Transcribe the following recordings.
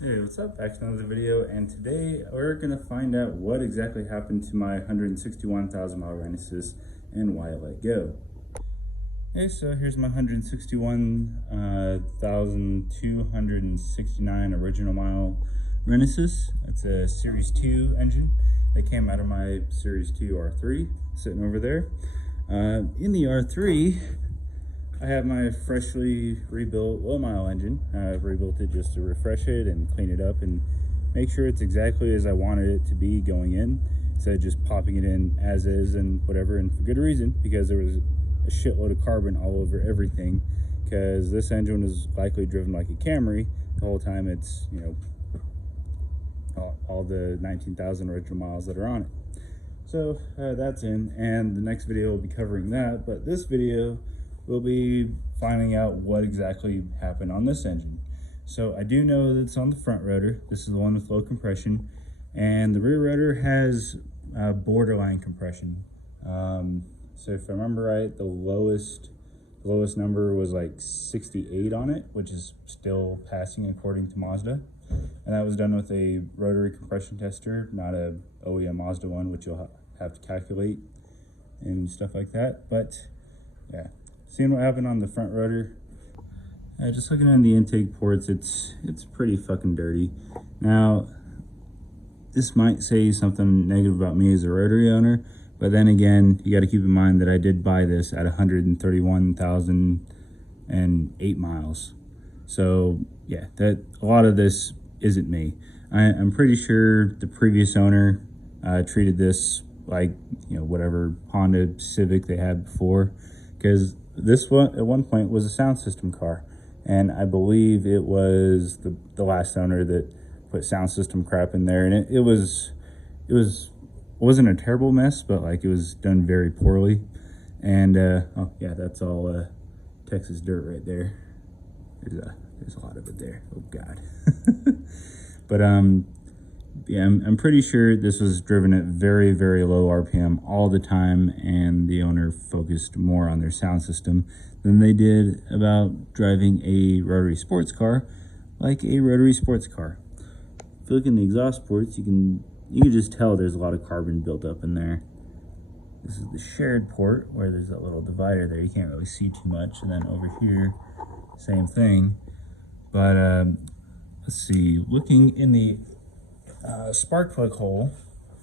Hey, what's up? Back to another video, and today we're gonna find out what exactly happened to my 161,000 mile Renesis and why it let go. Okay, so here's my 161,269 original mile Renesis. It's a Series 2 engine that came out of my Series 2 R3 sitting over there. In the R3, I have my freshly rebuilt low mile engine. I've rebuilt it just to refresh it and clean it up and make sure it's exactly as I wanted it to be going in, instead of just popping it in as is and whatever, and for good reason, because there was a shitload of carbon all over everything, because this engine was likely driven like a Camry the whole time it's, you know, all the 19,000 original miles that are on it. So that's in, and the next video will be covering that, but this video we'll be finding out what exactly happened on this engine. So I do know that it's on the front rotor. This is the one with low compression, and the rear rotor has borderline compression. So if I remember right, the lowest number was like 68 on it, which is still passing according to Mazda. And that was done with a rotary compression tester, not a OEM Mazda one, which you'll have to calculate and stuff like that. But yeah. Seeing what happened on the front rotor, just looking at the intake ports, it's pretty fucking dirty. Now, this might say something negative about me as a rotary owner, but then again, you got to keep in mind that I did buy this at 131,008 miles. So yeah, that a lot of this isn't me. I'm pretty sure the previous owner treated this like, you know, whatever Honda Civic they had before, because this one at one point was a sound system car, and I believe it was the last owner that put sound system crap in there, and it wasn't a terrible mess, but like it was done very poorly. And oh yeah, that's all Texas dirt right there. There's a lot of it there. Oh god. But yeah, I'm pretty sure this was driven at very, very low RPM all the time, and the owner focused more on their sound system than they did about driving a rotary sports car, like a rotary sports car. If you look in the exhaust ports, you can just tell there's a lot of carbon built up in there. This is the shared port where there's that little divider there. You can't really see too much. And then over here, same thing. But let's see, looking in the spark plug hole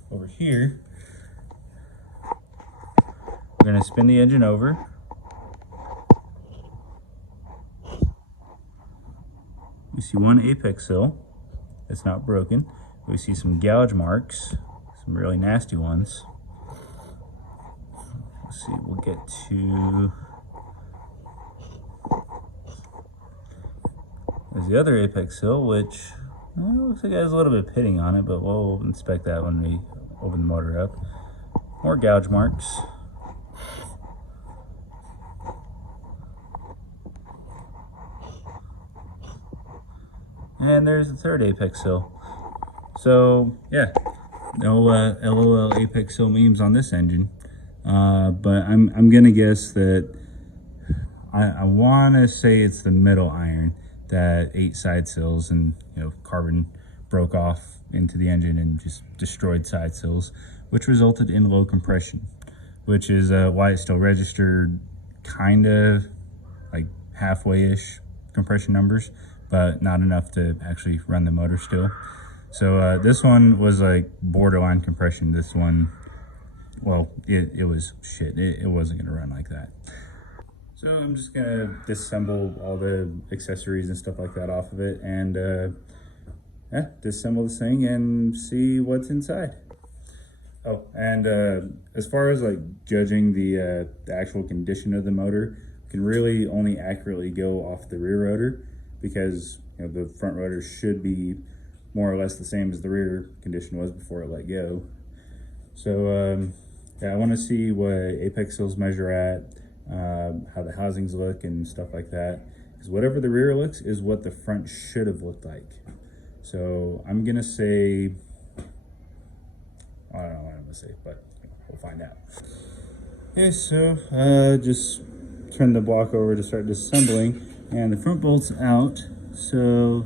over here, we're going to spin the engine over. We see one apex seal that's not broken. We see some gouge marks, some really nasty ones. Let's see, we'll get to, there's the other apex seal, which looks like it has a little bit of pitting on it, but we'll inspect that when we open the motor up. More gouge marks. And there's the third apex seal. So yeah, no LOL apex seal memes on this engine. But I'm gonna guess that I want to say it's the middle iron that ate side sills, and you know, carbon broke off into the engine and just destroyed side sills, which resulted in low compression, which is why it's still registered kind of like halfway-ish compression numbers, but not enough to actually run the motor still. So this one was like borderline compression. This one, well, it was shit. It wasn't gonna run like that. So I'm just gonna disassemble all the accessories and stuff like that off of it, and yeah, disassemble this thing and see what's inside. Oh, and as far as like judging the actual condition of the motor, you can really only accurately go off the rear rotor, because you know, the front rotor should be more or less the same as the rear condition was before it let go. So yeah, I want to see what apex seals measure at, how the housings look and stuff like that, because whatever the rear looks is what the front should have looked like. So I'm gonna say, I don't know what I'm gonna say, but we'll find out. Okay, so just turn the block over to start disassembling, and the front bolt's out. So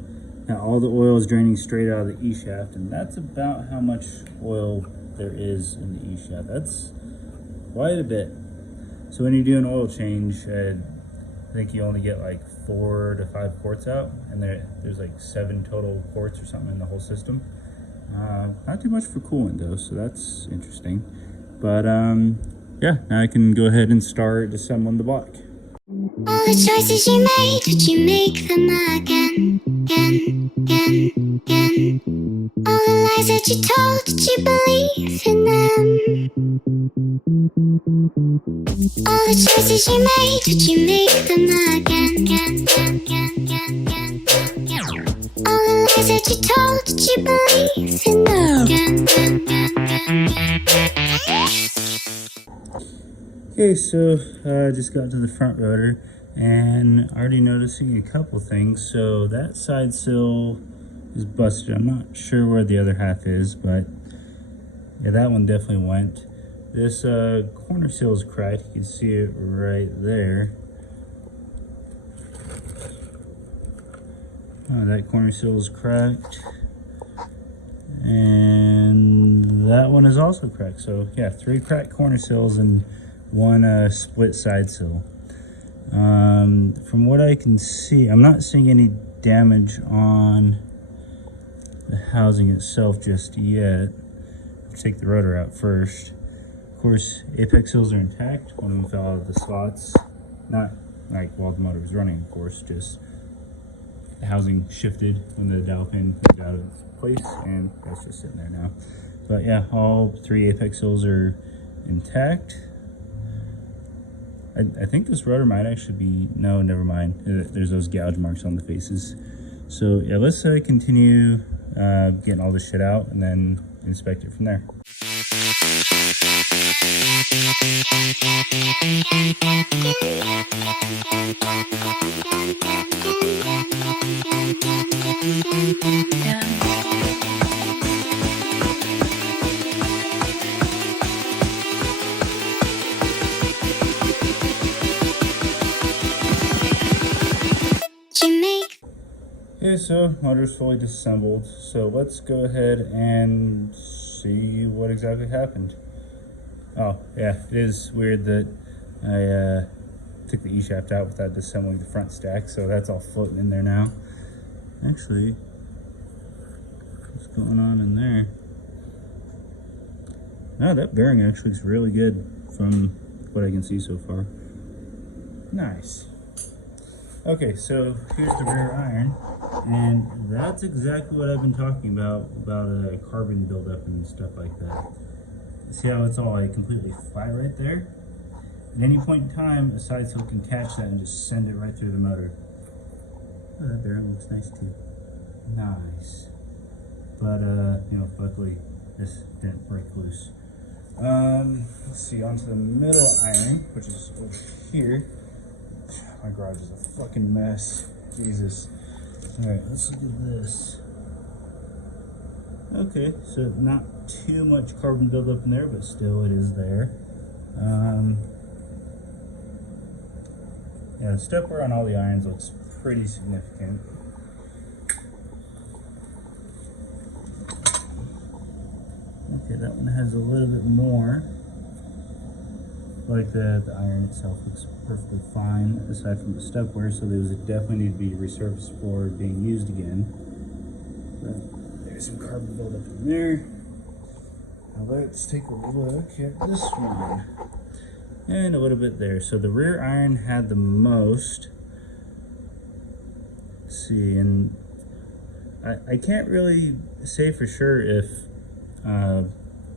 Now all the oil is draining straight out of the E-shaft, and that's about how much oil there is in the E-shaft. That's quite a bit. So when you do an oil change, I think you only get like 4 to 5 quarts out, and there's like 7 total quarts or something in the whole system. Not too much for coolant though, so that's interesting. But yeah, now I can go ahead and start disassembling the block. All the choices you made, did you make them again, again, again, again? All the lies that you told, did you believe in them? All the choices you made, did you make them again, again, again, again, again, again, again? All the lies that you told, did you believe in them? Again, again, again, again, again. Okay, so I just got to the front rotor and already noticing a couple things. So that side sill is busted. I'm not sure where the other half is, but yeah, that one definitely went. This corner sill is cracked. You can see it right there. That corner sill is cracked. And that one is also cracked. So yeah, 3 cracked corner sills and 1 split side sill. From what I can see, I'm not seeing any damage on the housing itself just yet. I'll take the rotor out first. Of course, apex seals are intact. One of them fell out of the slots. Not like while the motor was running, of course, just the housing shifted when the dowel pin moved out of place, and that's just sitting there now. But yeah, all 3 apex seals are intact. I think this rotor might actually be, no, never mind. There's those gouge marks on the faces. So yeah, let's continue getting all this shit out and then inspect it from there. Okay, so motor's fully disassembled. So let's go ahead and see what exactly happened. Oh yeah, it is weird that I took the E-shaft out without disassembling the front stack, so that's all floating in there now. Actually, what's going on in there? Oh, that bearing actually looks really good from what I can see so far. Nice. Okay, so here's the rear iron, and that's exactly what I've been talking about a carbon buildup and stuff like that. See how it's all like completely flat right there? At any point in time, a side sill can catch that and just send it right through the motor. Oh, that bearing looks nice too. Nice. But you know, luckily this didn't break loose. Let's see, onto the middle iron, which is over here. My garage is a fucking mess. Jesus. Alright, let's look at this. Okay, so not too much carbon buildup in there, but still it is there. Yeah, the step wear on all the irons looks pretty significant. Okay, that one has a little bit more. Like the iron itself looks perfectly fine, aside from the step wear, so those definitely need to be resurfaced for being used again. But there's some carbon buildup in there. Now let's take a look at this one. And a little bit there. So the rear iron had the most. Let's see, and I can't really say for sure if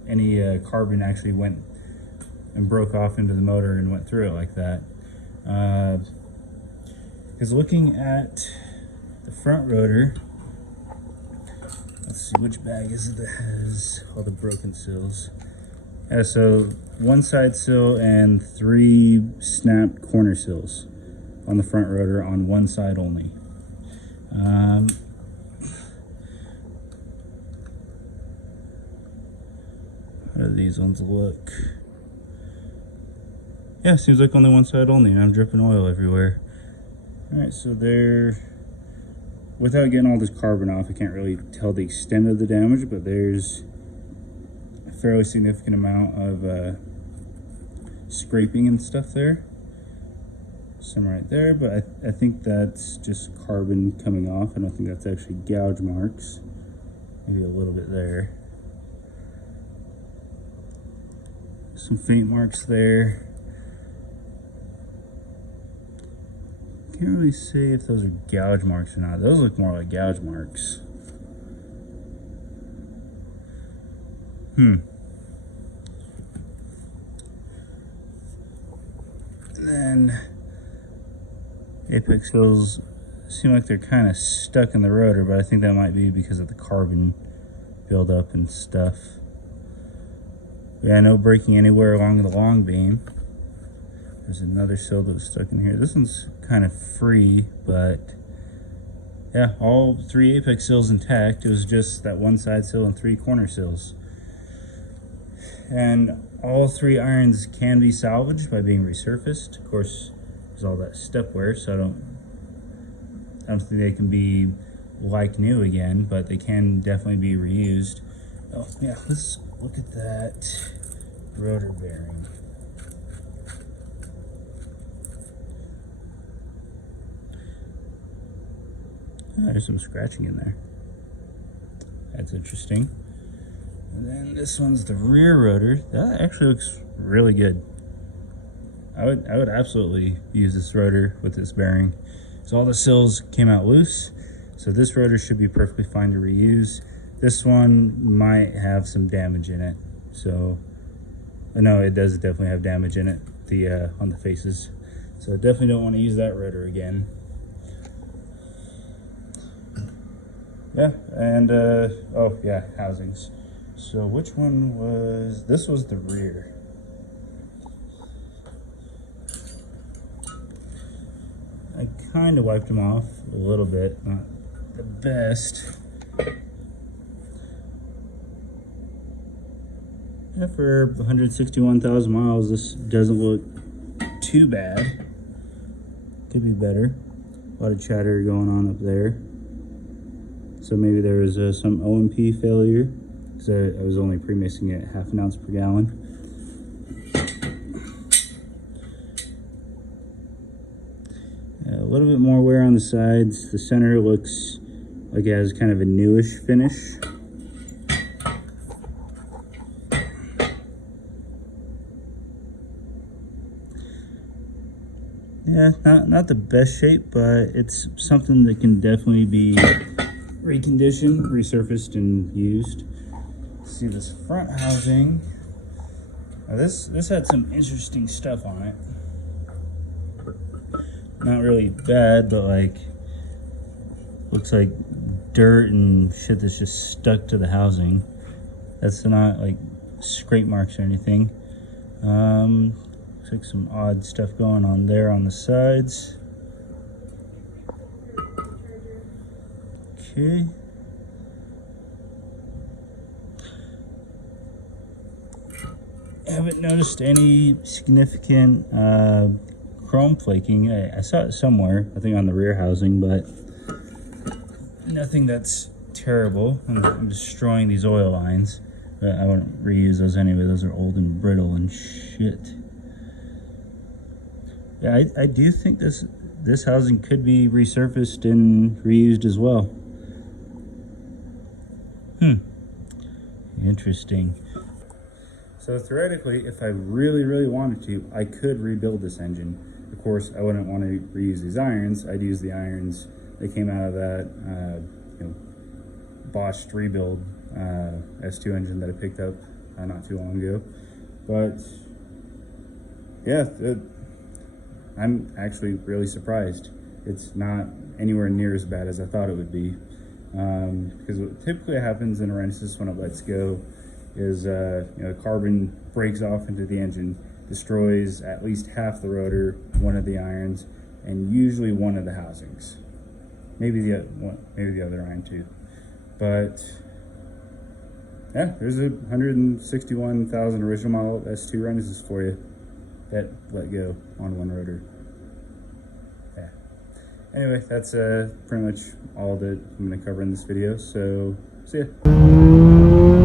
any carbon actually went and broke off into the motor and went through it like that. Because looking at the front rotor, let's see which bag is it that has all the broken sills. Yeah, so 1 side sill and 3 snapped corner sills on the front rotor on 1 side only. How do these ones look? Yeah, seems like only 1 side only, and I'm dripping oil everywhere. Alright, so there without getting all this carbon off, I can't really tell the extent of the damage, but there's a fairly significant amount of scraping and stuff there. Some right there, but I think that's just carbon coming off. I don't think that's actually gouge marks. Maybe a little bit there. Some faint marks there. Can't really say if those are gouge marks or not. Those look more like gouge marks. Then apex seals seem like they're kind of stuck in the rotor, but I think that might be because of the carbon buildup and stuff. Yeah, no breaking anywhere along the long beam. There's another seal that's stuck in here. This one's kind of free, but yeah, all 3 apex seals intact. It was just that one side seal and 3 corner seals. And all 3 irons can be salvaged by being resurfaced. Of course, there's all that step wear, so I don't think they can be like new again, but they can definitely be reused. Oh yeah, let's look at that rotor bearing. Oh, there's some scratching in there. That's interesting. And then this one's the rear rotor. That actually looks really good. I would absolutely use this rotor with this bearing. So all the sills came out loose, so this rotor should be perfectly fine to reuse. This one might have some damage in it. So no, it does definitely have damage in it, on the faces. So I definitely don't want to use that rotor again. Yeah, and oh yeah, housings. So which one was, this was the rear. I kind of wiped them off a little bit, not the best. Yeah, for 161,000 miles, this doesn't look too bad. Could be better. A lot of chatter going on up there. So maybe there was some OMP failure, because I was only pre-mixing it 1/2 ounce per gallon. A little bit more wear on the sides. The center looks like it has kind of a newish finish. Yeah, not the best shape, but it's something that can definitely be reconditioned, resurfaced, and used. Let's see this front housing. Now this had some interesting stuff on it. Not really bad, but like looks like dirt and shit that's just stuck to the housing. That's not like scrape marks or anything. Looks like some odd stuff going on there on the sides. Okay. Haven't noticed any significant chrome flaking. I saw it somewhere, I think on the rear housing, but nothing that's terrible. I'm destroying these oil lines, but I wouldn't reuse those anyway. Those are old and brittle and shit. Yeah, I do think this housing could be resurfaced and reused as well. Interesting. So theoretically, if I really wanted to, I could rebuild this engine. Of course, I wouldn't want to reuse these irons. I'd use the irons that came out of that botched rebuild S2 engine that I picked up not too long ago. But yeah, I'm actually really surprised. It's not anywhere near as bad as I thought it would be. Because what typically happens in a Renesis when it lets go is carbon breaks off into the engine, destroys at least half the rotor, one of the irons, and usually one of the housings. Maybe the other iron too. But yeah, there's a 161,000 original model S2 Renesis for you that let go on one rotor. Yeah. Anyway, that's pretty much all that I'm going to cover in this video, so see ya.